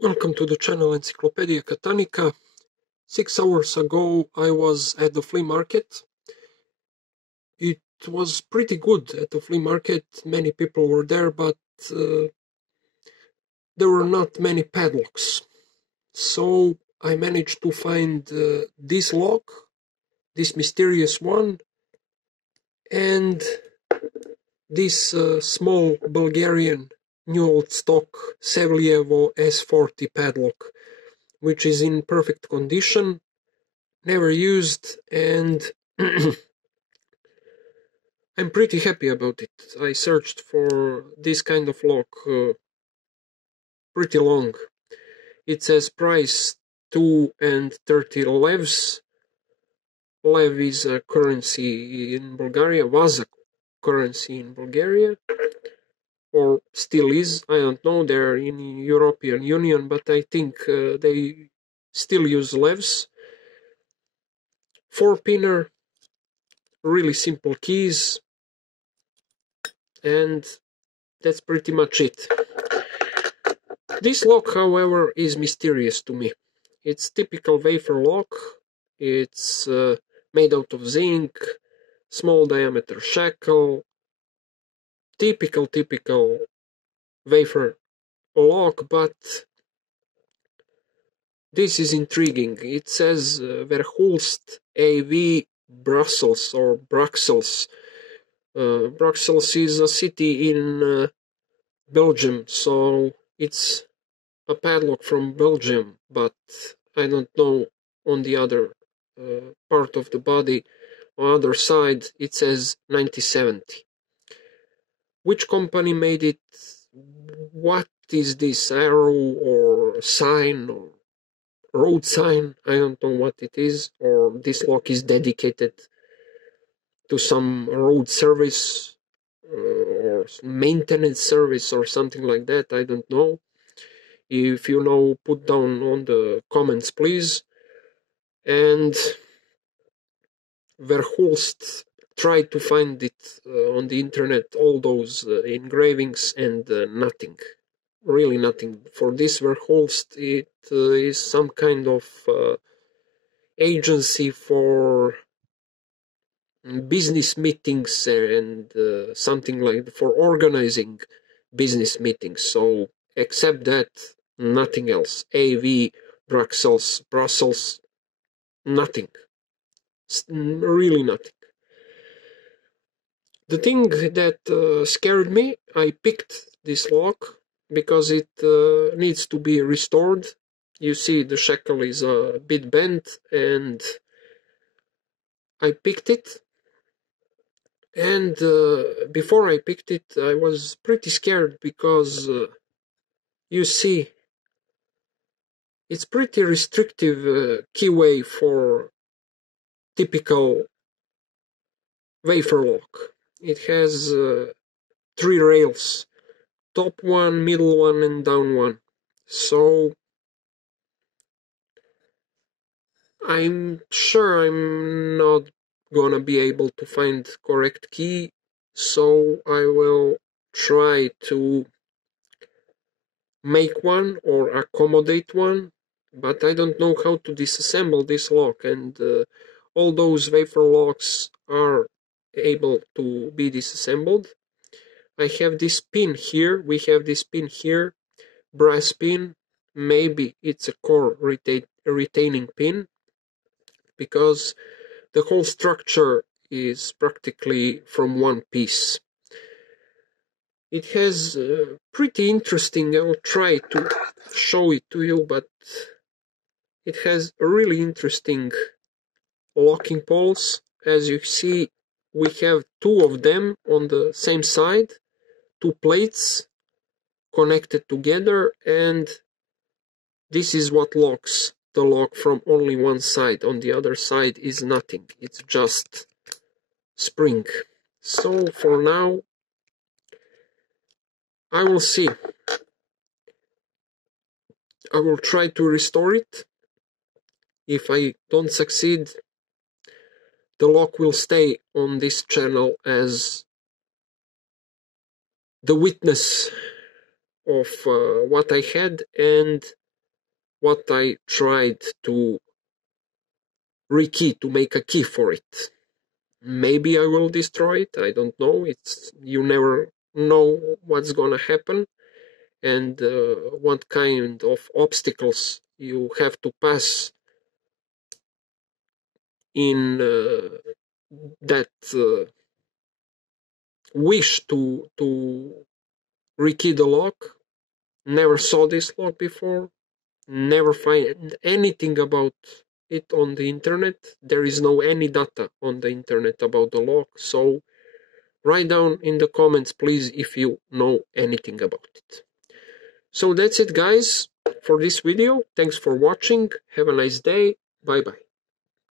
Welcome to the channel Encyclopedia Catanica. 6 hours ago I was at the flea market. It was pretty good at the flea market. Many people were there, but there were not many padlocks. So I managed to find this lock, this mysterious one, and this small Bulgarian new old stock Sevlievo S40 padlock, which is in perfect condition, never used, and I'm pretty happy about it. I searched for this kind of lock pretty long. It says price 2.30 levs. Lev is a currency in Bulgaria, was a currency in Bulgaria, or still is. I don't know, they're in the European Union, but I think they still use levs. 4-pinner, really simple keys, and that's pretty much it. This lock, however, is mysterious to me. It's typical wafer lock. It's made out of zinc, small diameter shackle, typical wafer lock, but this is intriguing. It says Verhulst AV Brussels or Bruxelles. Brussels is a city in Belgium, so it's a padlock from Belgium, but I don't know on the other part of the body. On the other side it says 1970. Which company made it? What is this arrow or sign or road sign? I don't know what it is. Or this lock is dedicated to some road service or maintenance service or something like that. I don't know. If you know, put down on the comments, please. And Verhulst tried to find it on the internet, all those engravings, and nothing. Really nothing. For this Verhulst, it is some kind of agency for business meetings and something like for organizing business meetings. So except that, nothing else. AV, Brussels, nothing. Really nothing. The thing that scared me, I picked this lock because it needs to be restored. You see the shackle is a bit bent, and I picked it. And before I picked it, I was pretty scared because you see, it's pretty restrictive keyway for typical wafer lock. It has 3 rails, top one, middle one, and down one. So I'm sure I'm not gonna be able to find correct key, so I will try to make one or accommodate one, but I don't know how to disassemble this lock, and all those wafer locks are able to be disassembled. I have this pin here, we have this pin here, brass pin. Maybe it's a core retaining pin, because the whole structure is practically from one piece. It has pretty interesting, I'll try to show it to you, but it has a really interesting locking poles. As you see, we have 2 of them on the same side, 2 plates connected together, and this is what locks the lock from only one side. On the other side is nothing, it's just spring. So for now, I will see. I will try to restore it. If I don't succeed, the lock will stay on this channel as the witness of what I had, and what I tried to rekey, to make a key for it. Maybe I will destroy it, I don't know. You never know what's gonna happen, and what kind of obstacles you have to pass in that wish to rekey the lock. Never saw this lock before, never find anything about it on the internet. There is no any data on the internet about the lock, so write down in the comments, please, if you know anything about it. So that's it, guys, for this video. Thanks for watching. Have a nice day. Bye bye.